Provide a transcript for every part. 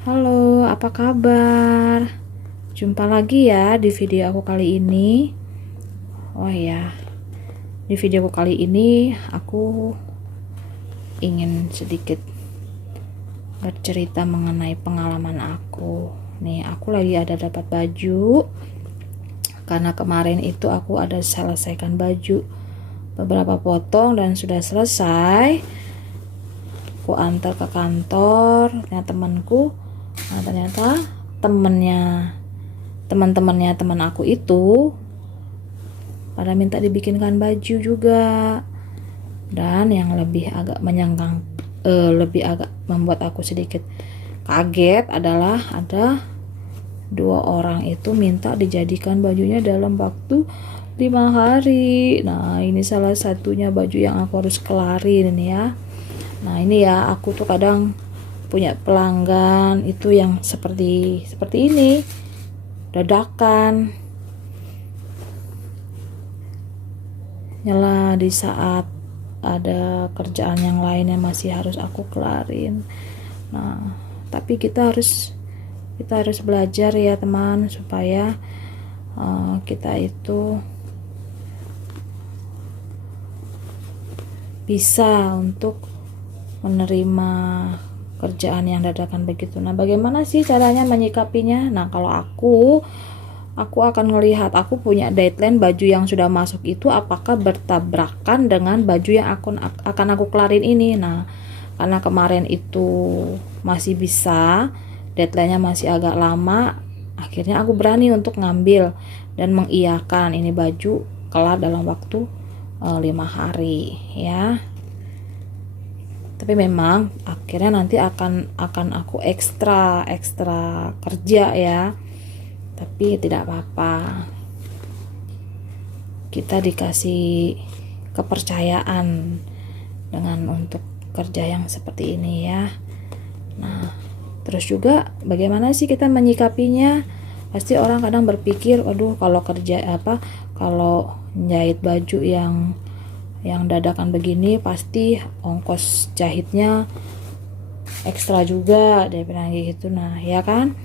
Halo, apa kabar? Jumpa lagi ya di video aku kali ini. Oh ya, di video aku kali ini aku ingin sedikit bercerita mengenai pengalaman aku. Nih, aku lagi ada dapat baju. Karena kemarin itu aku ada selesaikan baju beberapa potong dan sudah selesai. Aku antar ke kantor, temanku. Nah, ternyata teman-temannya teman aku itu pada minta dibikinkan baju juga. Dan yang lebih agak lebih agak membuat aku sedikit kaget adalah ada 2 orang itu minta dijadikan bajunya dalam waktu 5 hari. Nah, ini salah satunya baju yang aku harus kelarin ini ya. Nah, ini ya, aku tuh kadang punya pelanggan itu yang seperti ini, dadakan, nyela di saat ada kerjaan yang lain yang masih harus aku kelarin. Nah, tapi kita harus belajar ya teman, supaya kita itu bisa untuk menerima kerjaan yang dadakan begitu. Nah, bagaimana sih caranya menyikapinya? Nah, kalau aku akan melihat, aku punya deadline baju yang sudah masuk itu apakah bertabrakan dengan baju yang akan aku kelarin ini. Nah, karena kemarin itu masih bisa, deadline-nya masih agak lama, akhirnya aku berani untuk ngambil dan mengiyakan ini baju kelar dalam waktu 5 hari ya. Tapi memang akhirnya nanti akan aku ekstra kerja ya. Tapi tidak apa-apa, kita dikasih kepercayaan dengan untuk kerja yang seperti ini ya. Nah, terus juga bagaimana sih kita menyikapinya? Pasti orang kadang berpikir, waduh, kalau jahit baju yang dadakan begini pasti ongkos jahitnya ekstra juga, dia bilang gitu. Nah, ya kan?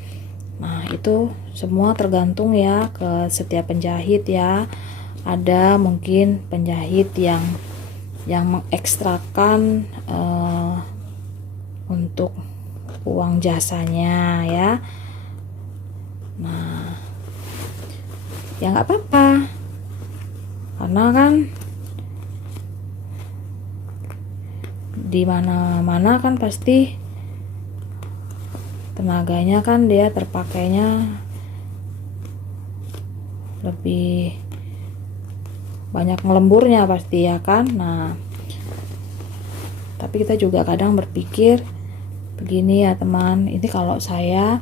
Nah, itu semua tergantung ya ke setiap penjahit ya. Ada mungkin penjahit yang mengekstrakan untuk uang jasanya ya. Nah, ya nggak apa-apa, karena kan di mana-mana kan pasti tenaganya kan dia terpakainya lebih banyak ngelemburnya pasti ya kan. Nah, tapi kita juga kadang berpikir begini ya teman, ini kalau saya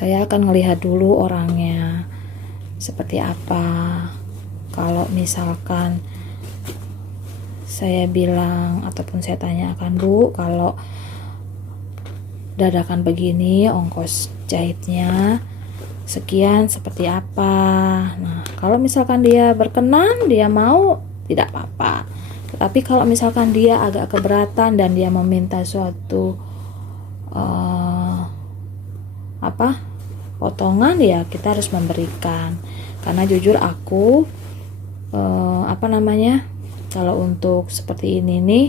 akan melihat dulu orangnya seperti apa. Kalau misalkan saya bilang ataupun saya tanyakan, Bu, kalau dadakan begini ongkos jahitnya sekian, seperti apa? Nah, kalau misalkan dia berkenan, dia mau, tidak apa-apa. Tetapi kalau misalkan dia agak keberatan dan dia meminta suatu potongan, ya kita harus memberikan. Karena jujur aku kalau untuk seperti ini nih,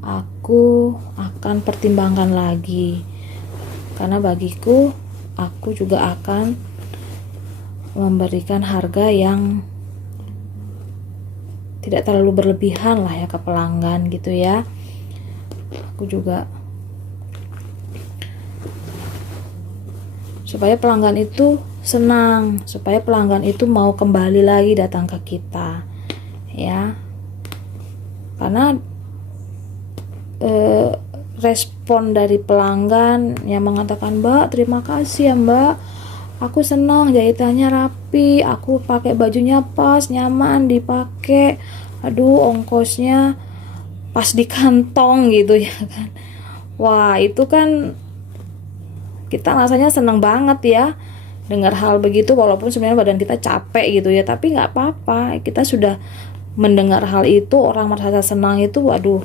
aku akan pertimbangkan lagi, karena bagiku aku juga akan memberikan harga yang tidak terlalu berlebihan lah ya ke pelanggan gitu ya. Aku juga supaya pelanggan itu senang, supaya pelanggan itu mau kembali lagi datang ke kita ya. Karena respon dari pelanggan yang mengatakan, Mbak, terima kasih ya Mbak, aku senang jahitannya rapi, aku pakai bajunya pas, nyaman dipakai, aduh ongkosnya pas di kantong gitu ya kan. Wah, itu kan kita rasanya senang banget ya dengar hal begitu, walaupun sebenarnya badan kita capek gitu ya, tapi nggak apa-apa, kita sudah mendengar hal itu, orang merasa senang itu, waduh,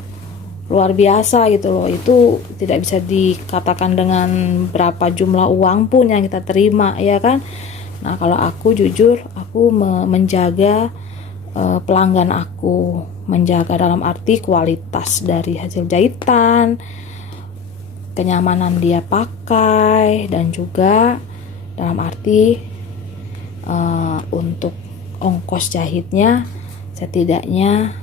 luar biasa gitu loh. Itu tidak bisa dikatakan dengan berapa jumlah uang pun yang kita terima, ya kan. Nah kalau aku jujur, aku menjaga pelanggan aku, menjaga dalam arti kualitas dari hasil jahitan, kenyamanan dia pakai, dan juga dalam arti untuk ongkos jahitnya setidaknya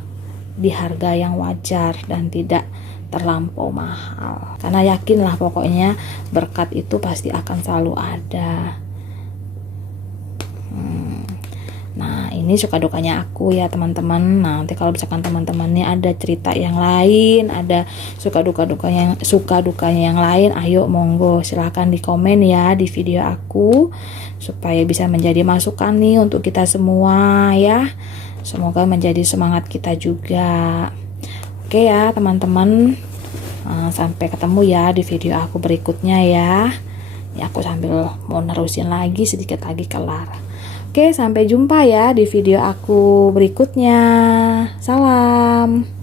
di harga yang wajar dan tidak terlampau mahal, karena yakinlah pokoknya berkat itu pasti akan selalu ada. Nah ini suka dukanya aku ya teman-teman. Nah, nanti kalau misalkan teman-temannya ada cerita yang lain, ada suka dukanya yang lain, ayo monggo silahkan di komen ya di video aku, supaya bisa menjadi masukan nih untuk kita semua ya. Semoga menjadi semangat kita juga. Oke ya teman-teman, sampai ketemu ya di video aku berikutnya ya. Ya aku sambil mau nerusin lagi, sedikit lagi kelar. Oke, sampai jumpa ya di video aku berikutnya. Salam.